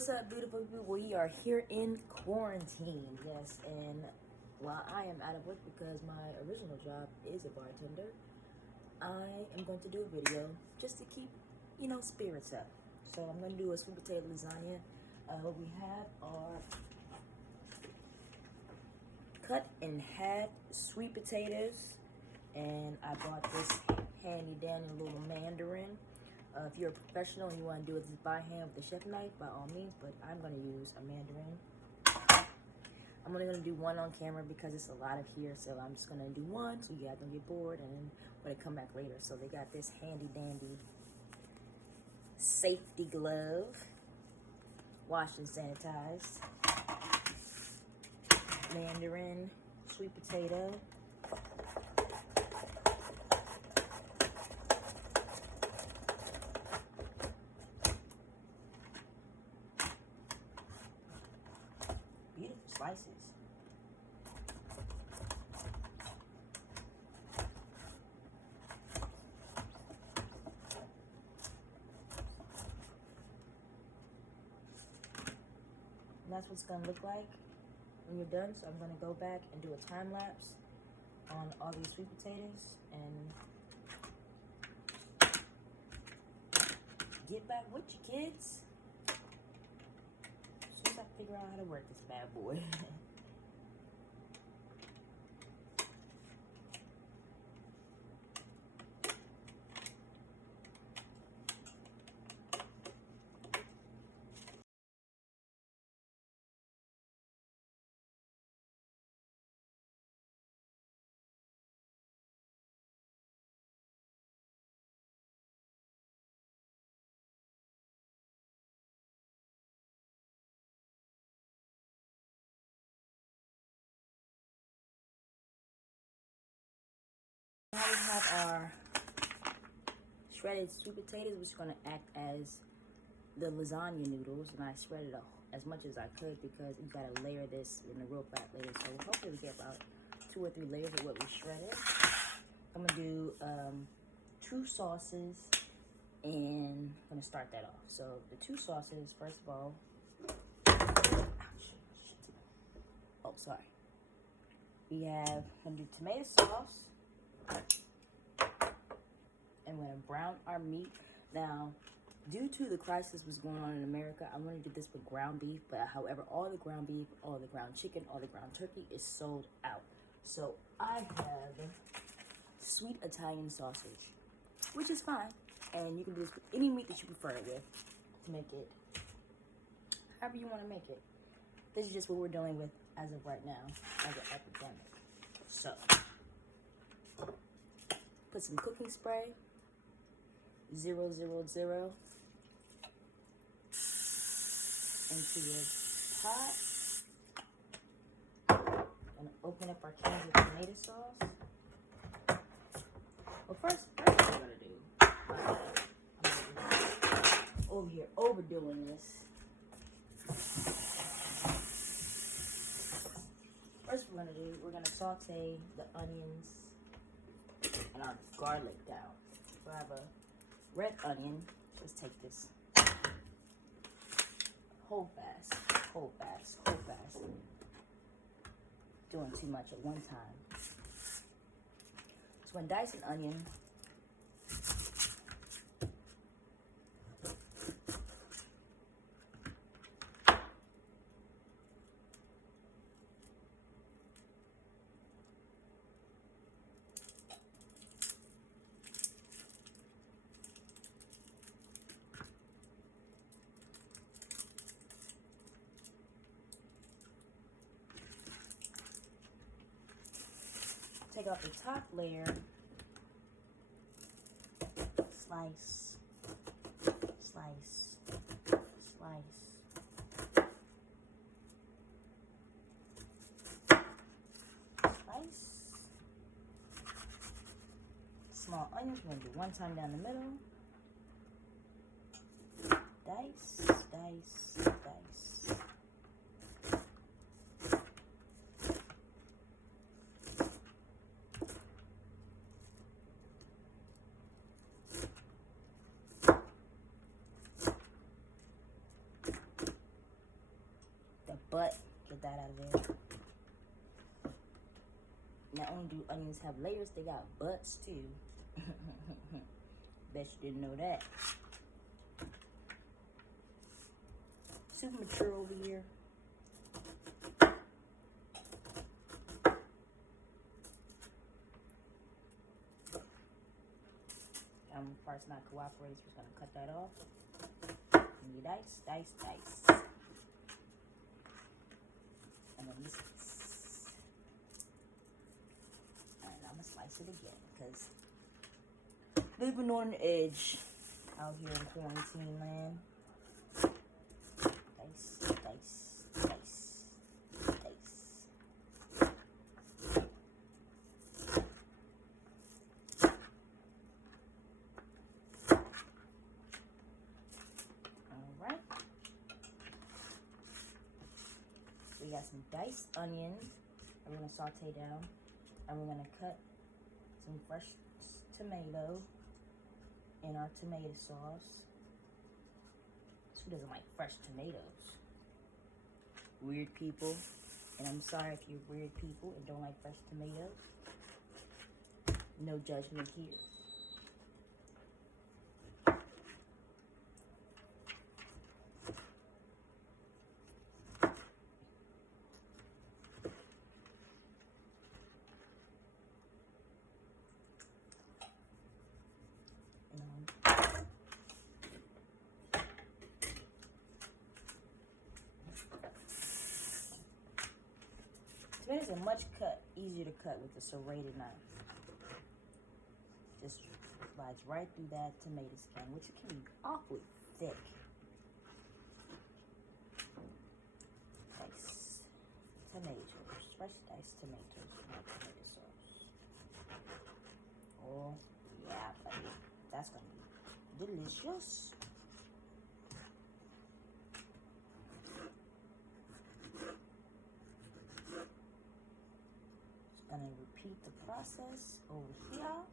What's up, beautiful people? We are here in quarantine, yes, and while I am out of work because my original job is a bartender, I am going to do a video just to keep, spirits up. So I'm going to do a sweet potato lasagna. What we have are cut in half sweet potatoes, and I bought this handy dandy little mandarin. If you're a professional and you want to do it by hand with a chef knife, by all means, but I'm going to use a mandarin. I'm only going to do one on camera because it's a lot of here, so I'm just going to do one so you guys don't get bored, and then when I come back later. So they got this handy dandy safety glove, washed and sanitized, mandarin, sweet potato, beautiful slices. And that's what it's gonna look like when you're done. So I'm gonna go back and do a time lapse on all these sweet potatoes and get back with you, kids. As soon as I figure out how to work this bad boy. Now we have our shredded sweet potatoes, which is going to act as the lasagna noodles, and I shredded as much as I could because you got to layer this in the real fat later. So hopefully we get about 2 or 3 layers of what we shredded. I'm going to do 2 sauces, and I'm going to start that off. So the 2 sauces, first of all, oh, sorry. We have, I'm going to do tomato sauce. And we're going to brown our meat. Now, due to the crisis was going on in America, I want to do this with ground beef. But however, all the ground beef, all the ground chicken, all the ground turkey is sold out. So I have sweet Italian sausage, which is fine. And you can do this with any meat that you prefer it with to make it however you want to make it. This is just what we're dealing with as of right now, as an epidemic. So, put some cooking spray, 000, into your pot. Gonna open up our cans of tomato sauce. Well, first what we're gonna do, over here overdoing this. First we're gonna saute the onions and our garlic down. So I have a red onion. Let's take this. Hold fast. Doing too much at one time. So when dice an onion, take off the top layer, slice, small onions. We're going to do one time down the middle, dice. butt. Get that out of there. Not only do onions have layers, they got butts too. Bet you didn't know that. Super mature over here. Part's not cooperating, so we're just gonna cut that off. And you dice, dice, dice. And then this is, and I'm gonna slice it again because living on the edge out here in quarantine land. Dice, dice, dice, dice. All right. We got some diced onion. We're gonna saute down, and we're gonna cut some fresh tomato in our tomato sauce. Who doesn't like fresh tomatoes? Weird people. And I'm sorry if you're weird people and don't like fresh tomatoes. No judgment here. Tomatoes are much easier to cut with a serrated knife. Just slides right through that tomato skin, which can be awfully thick. Dice tomatoes, fresh diced tomatoes in my tomato sauce. Oh yeah, buddy, that's gonna be delicious. Gonna repeat the process over here.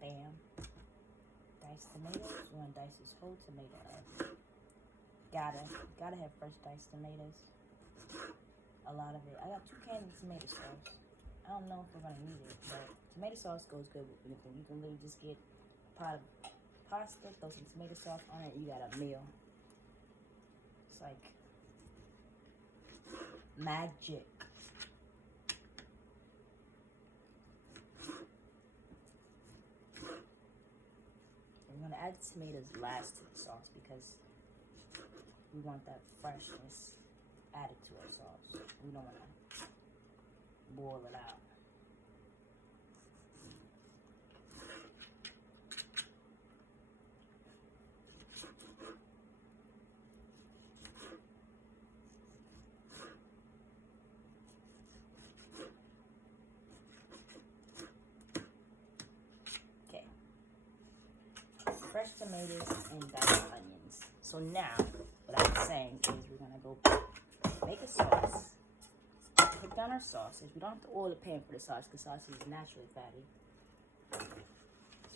Bam. Diced tomatoes. You want to dice this whole tomato up. Gotta have fresh diced tomatoes. A lot of it. I got 2 cans of tomato sauce. I don't know if we're gonna need it, but tomato sauce goes good with anything. You can literally just get a pot of pasta, throw some tomato sauce on it, you got a meal. It's like magic. We're gonna add tomatoes last to the sauce because we want that freshness added to our sauce. We don't want to boil it out. Okay. Fresh tomatoes and diced onions. So now, what I'm saying is we're gonna go make a sauce. Put down our sausage. We don't have to oil the pan for the sausage because sausage is naturally fatty. What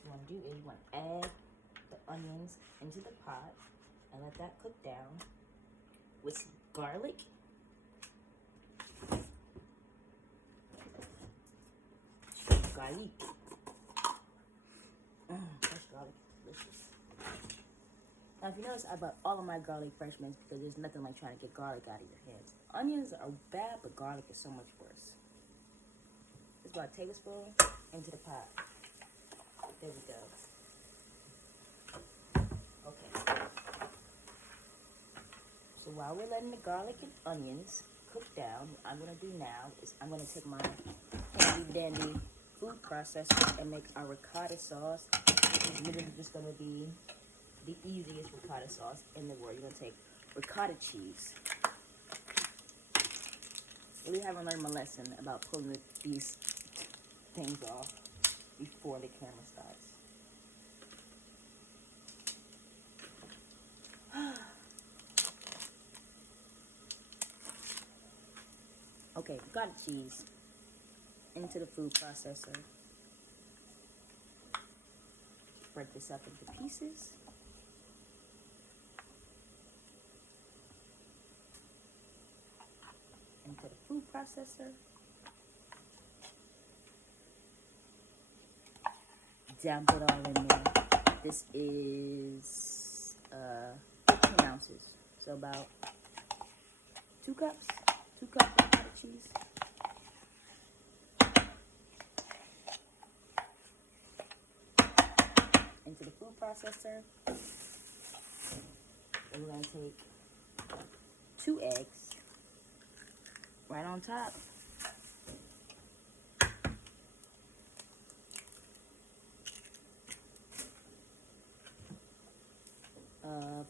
you want to do is you want to add the onions into the pot and let that cook down with some garlic. Garlic. Fresh garlic, delicious. Now, if you notice, I bought all of my garlic fresh mints because there's nothing like trying to get garlic out of your hands. Onions are bad, but garlic is so much worse. Just about a tablespoon into the pot. There we go. Okay. So while we're letting the garlic and onions cook down, what I'm going to do now is I'm going to take my handy dandy food processor and make our ricotta sauce, which is literally just going to be the easiest ricotta sauce in the world. You're going to take ricotta cheese. Really haven't learned my lesson about pulling these things off. before the camera starts. Okay, got the cheese into the food processor. Break this up into pieces. Into the food processor. Dump it all in there. This is 15 ounces. So about 2 cups. 2 cups of cottage cheese. Into the food processor. And we're going to take 2 eggs right on top.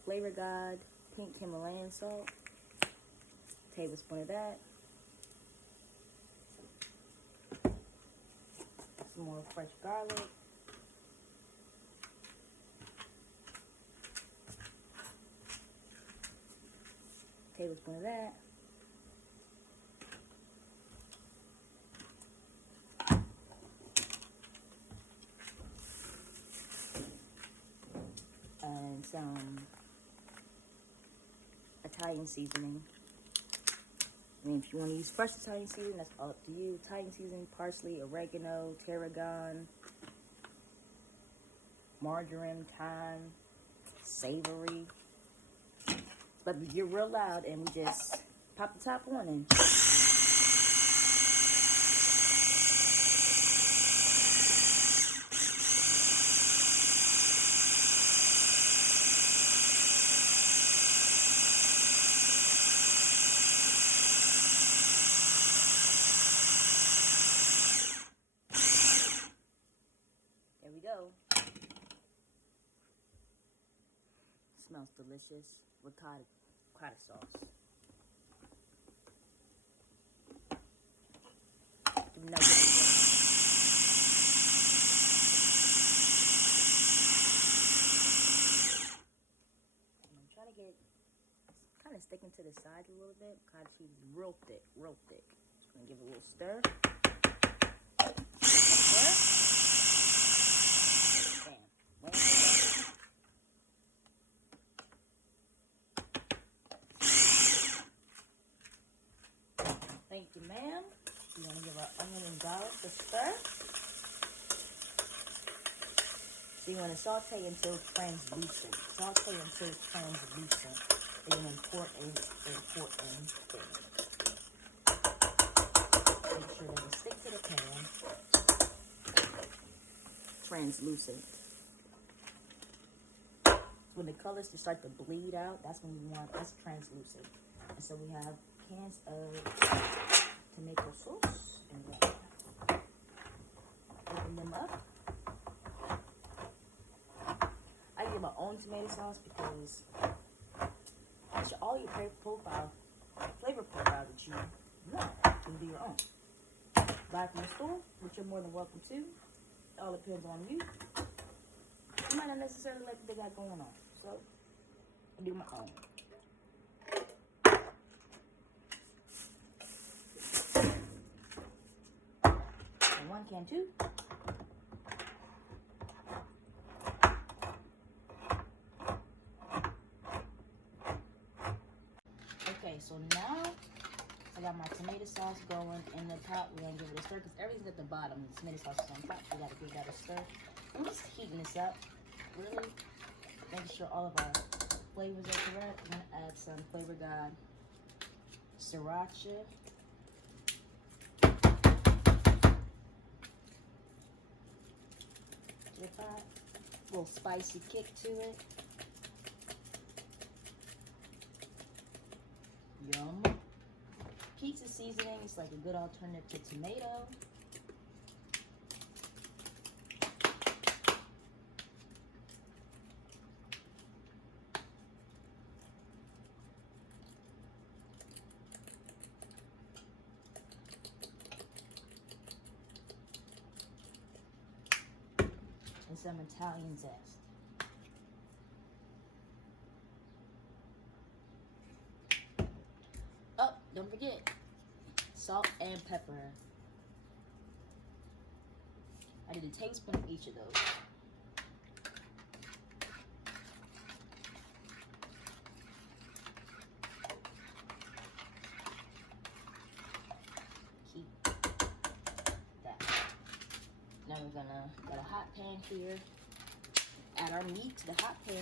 Flavor God pink Himalayan salt. Tablespoon of that. Some more fresh garlic. Tablespoon of that. And some Italian seasoning. I mean, if you want to use fresh Italian seasoning, that's all up to you. Italian seasoning, parsley, oregano, tarragon, marjoram, thyme, savory. But we get real loud and we just pop the top on and there we go. Smells delicious. Ricotta sauce. I'm trying to get it's kind of sticking to the sides a little bit. Cottage cheese is real thick, real thick. Just gonna give it a little stir. Thank you, ma'am. You want to give our onion and garlic a stir. So you want to saute until translucent. Saute until translucent is an important thing. Make sure that it sticks to the pan. Translucent. When the colors just start to bleed out, that's when you want, that's translucent. And so we have cans of tomato sauce and open them up. I get my own tomato sauce because all your flavor profile that you want can be your own. Buy from the store, which you're more than welcome to. It all depends on you. You might not necessarily like what they got going on, so I do my own. And 1 can too. Okay, so now I got my tomato sauce going in the pot. We're gonna give it a stir because everything's at the bottom. The tomato sauce is on top. We gotta give that a stir. I'm just heating this up, really, making sure all of our flavors are correct. I'm gonna add some Flavor God sriracha. To the pot. A little spicy kick to it. Yum. Pizza seasoning is like a good alternative to tomato. some Italian zest. Oh, don't forget, salt and pepper. I did a tablespoon of each of those. Keep that. Now we're gonna got a hot pan here. Add our meat to the hot pan.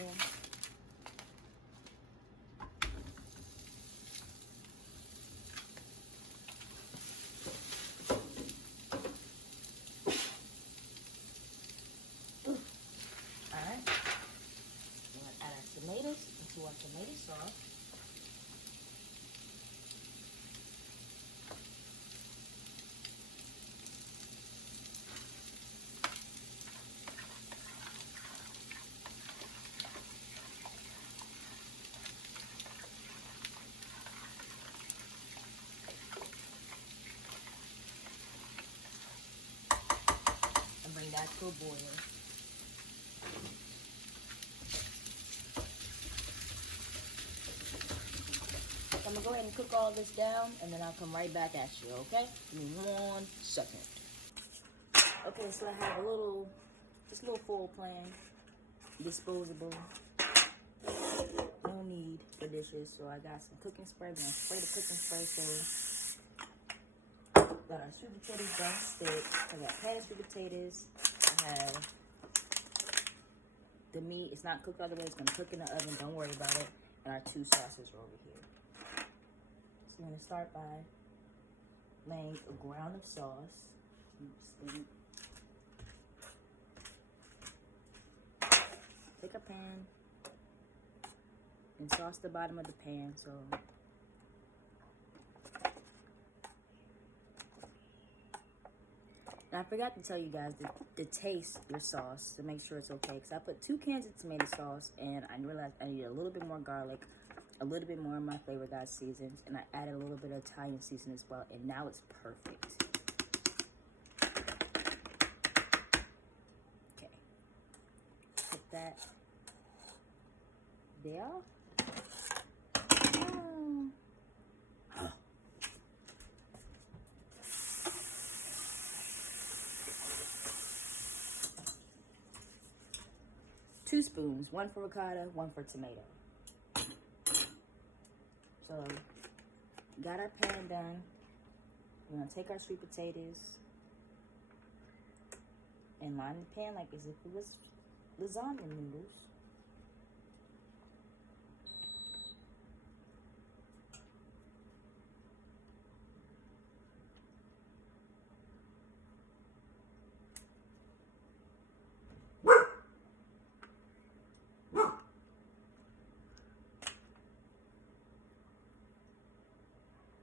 Alright. We're gonna add our tomatoes into our tomato sauce. And bring that to a boil. I'm gonna go ahead and cook all this down, and then I'll come right back at you, okay? Give me 1 second. Okay, so I have just a little foil pan, disposable. No need for dishes, so I got some cooking spray. I'm gonna spray the cooking spray. So got our sweet potatoes done stick. I got pan of sweet potatoes. I have the meat. It's not cooked all the way. It's gonna cook in the oven. Don't worry about it. And our 2 sauces are over here. So I'm gonna start by laying a ground of sauce. Take a pan and sauce the bottom of the pan. So now I forgot to tell you guys to taste your sauce to make sure it's okay. Because I put 2 cans of tomato sauce, and I realized I needed a little bit more garlic, a little bit more of my Flavor God seasons, and I added a little bit of Italian seasoning as well, and now it's perfect. Okay, put that there. Oh. 2 spoons, 1 for ricotta, 1 for tomato. So, got our pan done. We're gonna take our sweet potatoes and line the pan like as if it was lasagna noodles.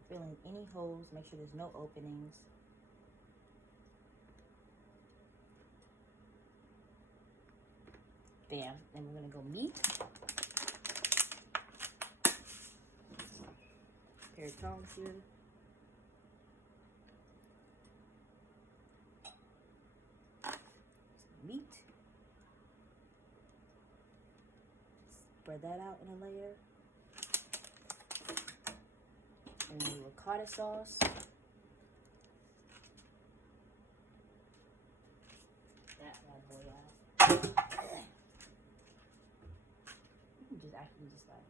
Fill in any holes, make sure there's no openings. Bam. And we're gonna go meat. Pair of tongs here. Some meat. Spread that out in a layer. And then ricotta sauce. That bad boy out. You can just actually just like,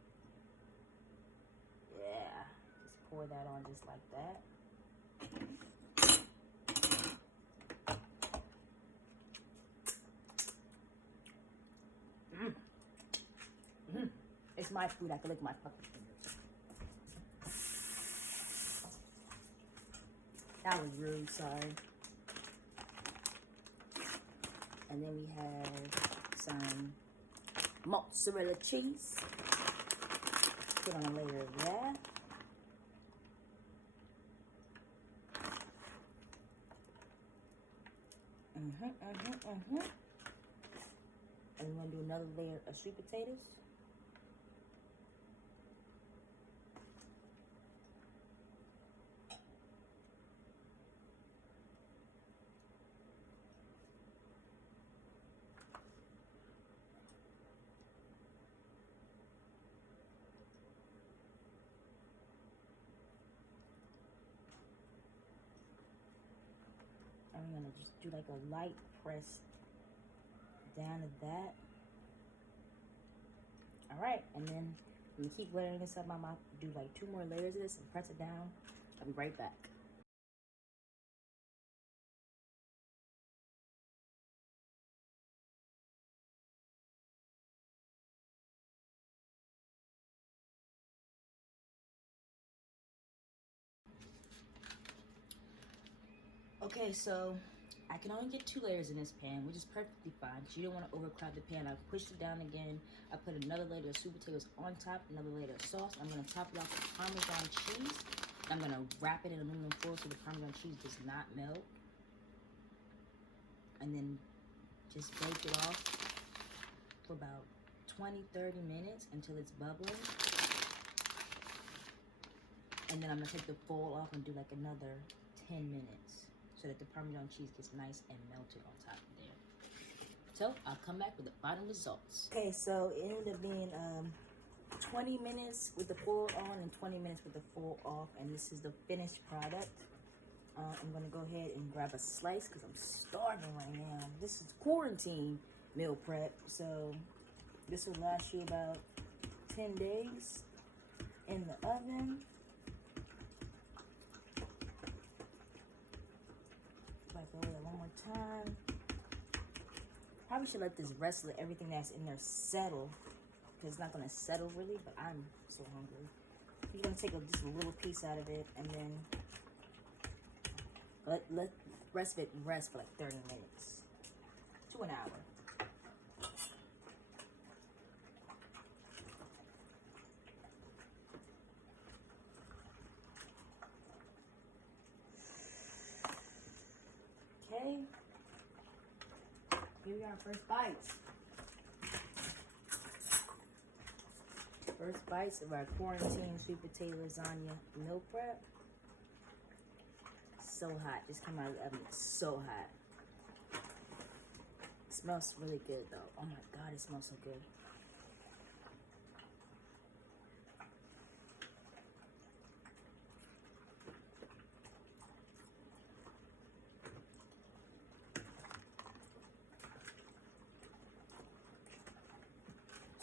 yeah, just pour that on just like that. It's my food. I can lick my fucking fingers. That was rude, sorry. And then we have some mozzarella cheese. Put on a layer of that. And we're gonna do another layer of sweet potatoes. gonna just do like a light press down of that. All right, and then I'm gonna keep layering this up my mouth. Do like 2 more layers of this and press it down. I'll be right back. Okay, so I can only get 2 layers in this pan, which is perfectly fine because you don't want to overcrowd the pan. I pushed it down again. I put another layer of sweet potatoes on top, another layer of sauce. I'm going to top it off with Parmesan cheese. I'm going to wrap it in aluminum foil so the Parmesan cheese does not melt. And then just bake it off for about 20-30 minutes until it's bubbling. And then I'm going to take the foil off and do like another 10 minutes so that the Parmesan cheese gets nice and melted on top of there. So I'll come back with the final results. Okay, so it ended up being 20 minutes with the foil on and 20 minutes with the foil off, and this is the finished product. I'm gonna go ahead and grab a slice because I'm starving right now. This is quarantine meal prep, so this will last you about 10 days in the oven. Microwave it one more time. Probably should let this rest of everything that's in there settle, because it's not gonna settle really, but I'm so hungry. You're gonna take just a little piece out of it and then let rest of it rest for like 30 minutes to an hour. Okay, here we are, first bites. First bites of our quarantine sweet potato lasagna meal prep. So hot, just come out of the oven, it's so hot. It smells really good though. Oh my God, it smells so good.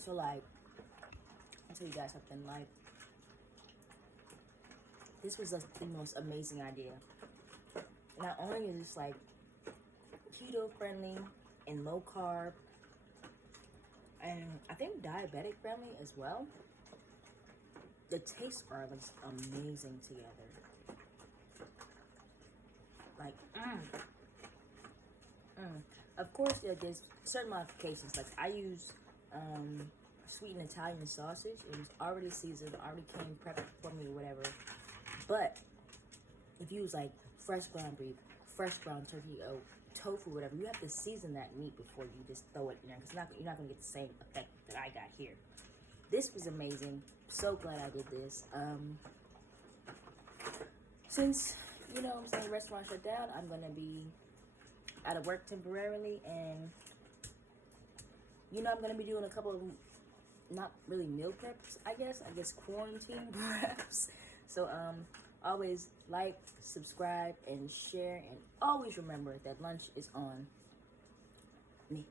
So like, I'll tell you guys something, like, this was the most amazing idea. Not only is this like keto friendly and low carb, and I think diabetic friendly as well, the tastes are just amazing together. Like, Of course, there's certain modifications. Like I use sweetened Italian sausage. It was already seasoned, already came prepped for me or whatever. But if you use like fresh ground beef, fresh ground turkey, or tofu, whatever, you have to season that meat before you just throw it in there, because you're not gonna get the same effect that I got here. This was amazing. So glad I did this. Since the restaurant shut down, I'm gonna be out of work temporarily, and I'm gonna be doing a couple of not really meal preps, I guess quarantine preps. So always like, subscribe, and share, and always remember that lunch is on